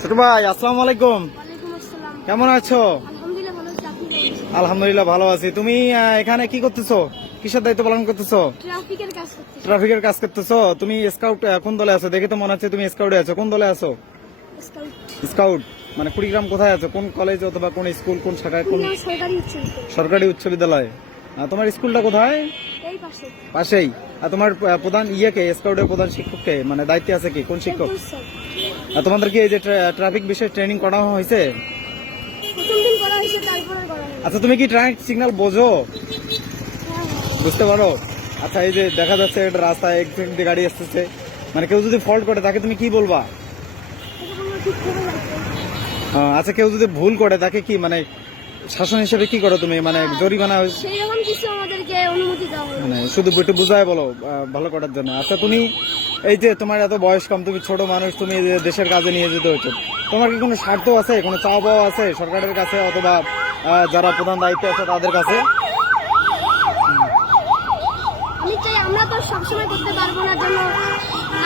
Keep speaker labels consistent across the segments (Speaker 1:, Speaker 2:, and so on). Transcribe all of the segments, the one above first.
Speaker 1: ছোট ভাই আসসালামু আলাইকুম। কেমন আছো?
Speaker 2: আলহামদুলিল্লাহ ভালো আছি
Speaker 1: তুমি এখানে কি করতেছো? কিসের দায়িত্ব পালন করতেছো?
Speaker 2: ট্রাফিকের কাজ করতেছি।
Speaker 1: তুমি স্কাউট কোন দলে আছো? দেখে তো মনে হচ্ছে তুমি স্কাউটে আছো। কোন দলে আছো?
Speaker 2: স্কাউট
Speaker 1: মানে কুড়িগ্রাম কোথায় আছো? কোন কলেজ অথবা কোন স্কুল কোন শাখায় কোন
Speaker 2: সরকারি উচ্চ বিদ্যালয়।
Speaker 1: তোমার স্কুলটা কোথায়? পাশেই। আর তোমার প্রধান ইয়েকে স্কাউটের প্রধান শিক্ষককে মানে দায়িত্বে আছে কি? কোন শিক্ষক? আর তোমাদের কি এই যে ট্রা- ট্রাফিক বিষয়ে ট্রেনিং করানো হয়েছে?
Speaker 2: করা হয়েছে
Speaker 1: আচ্ছা তুমি কি ট্রাফিক সিগন্যাল বোঝো?
Speaker 2: হ্যাঁ, হ্যাঁ।
Speaker 1: বুঝতে পারো? আচ্ছা এই যে দেখা যাচ্ছে একটা রাস্তায় একদিক দিয়ে গাড়ি আসতেছে। মানে কেউ যদি ফল্ট করে তাকে তুমি কি বলবা। আহ, আচ্ছা কেউ যদি ভুল করে তাকে কি মানে শাসন হিসেবে কি করো তুমি? মানে জরিমানা
Speaker 2: সেই রকম কিছু আমাদেরকে
Speaker 1: মানে শুধু একটু বুঝায় বলো ভালো করার জন্য। আচ্ছা তুমি এই যে তোমার এত বয়স কম তুমি ছোট মানুষ তুমি দেশের কাজে নিয়ে যেতে হচ্ছে তোমার কি কোনো স্বার্থ আছে? কোনো চাওয়া পাওয়া আছে সরকারের কাছে অথবা যারা প্রধান দায়িত্বে আছে তাদের কাছে?
Speaker 2: আমি চাই আমরা তো সবসময় করতে পারব না জন্য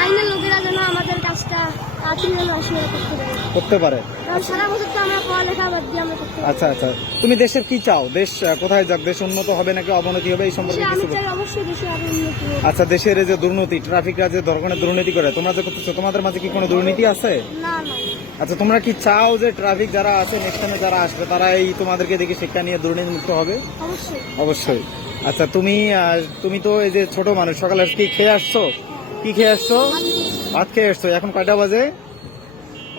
Speaker 2: আইনের লোকেরা যেন আমাদের কাজটা তাড়াতাড়ি যেন করতে পারে।
Speaker 1: করতে পারে।
Speaker 2: কারণ সারা বছর তো আমরা পড়ালেখা বাদ দিয়ে আমরা করতে
Speaker 1: আচ্ছা আচ্ছা। তুমি দেশের কি চাও? দেশ কোথায় যাক? দেশ উন্নত হবে নাকি অবনতি হবে এই সম্পর্কে কিছু
Speaker 2: অবশ্যই দেশে উন্নতি
Speaker 1: আচ্ছা দেশের এই যে দুর্নীতি ট্রাফিকরা যে ধরনের দুর্নীতি করে। তোমরা যে করতেছো তোমাদের মাঝে কি কোনো দুর্নীতি আছে?
Speaker 2: না না
Speaker 1: আচ্ছা তোমরা কি চাও যে ট্রাফিক যারা আছে নেক্সট টাইমে যারা আসবে তারা এই তোমাদেরকে দেখে শিক্ষা নিয়ে দুর্নীতি মুক্ত হবে?
Speaker 2: অবশ্যই।
Speaker 1: অবশ্যই। আচ্ছা তুমি তুমি তো এই যে ছোট মানুষ সকালে কি খেয়ে আসছো? কি খেয়ে আসছো? ভাত খেয়ে আসছো এখন কয়টা বাজে?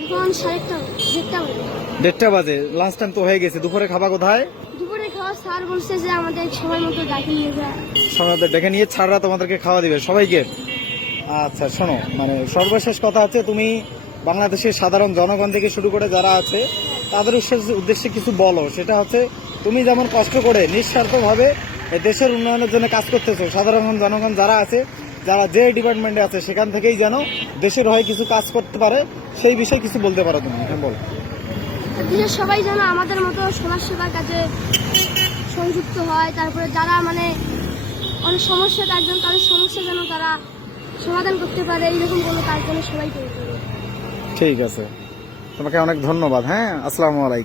Speaker 2: এখন সাড়েটা দেড়টা বাজে।
Speaker 1: দেড়টা বাজে। লাঞ্চ টাইম তো হয়ে গেছে। দুপুরে খাবা কোথায়?
Speaker 2: দুপুরে খাওয়া স্যার বলছে যে আমাদের সময় মতো ডাকে নিয়ে যা
Speaker 1: সবাই ডেকে নিয়ে ছাড়রা তোমাদেরকে খাওয়া দিবে। সবাইকে? আচ্ছা শোনো মানে সর্বশেষ কথা হচ্ছে তুমি বাংলাদেশের সাধারণ জনগণ থেকে শুরু করে যারা আছে তাদের উদ্দেশ্যে- উদ্দেশ্যে কিছু বলো। সেটা হচ্ছে তুমি যেমন কষ্ট করে নিঃস্বার্থভাবে দেশের উন্নয়নের জন্য কাজ করতেছো সাধারণ জনগণ যারা আছে যারা যে ডিপার্টমেন্টে আছে সেখান থেকেই যেন দেশের হয়ে কিছু কাজ করতে পারে সেই বিষয়ে কিছু বলতে পারো তুমি হ্যাঁ বলো।
Speaker 2: দেশের সবাই যেন আমাদের মতো সমাজ সেবার কাজে সংযুক্ত হয় তারপরে যারা মানে অনেক সমস্যা জন্য তাদের সমস্যা যেন তারা সমাধান করতে পারে এইরকম কোনো কাজ যেন সবাই করতে পারে।
Speaker 1: ঠিক আছে। তোমাকে অনেক ধন্যবাদ হ্যাঁ আসসালামু আলাইকুম।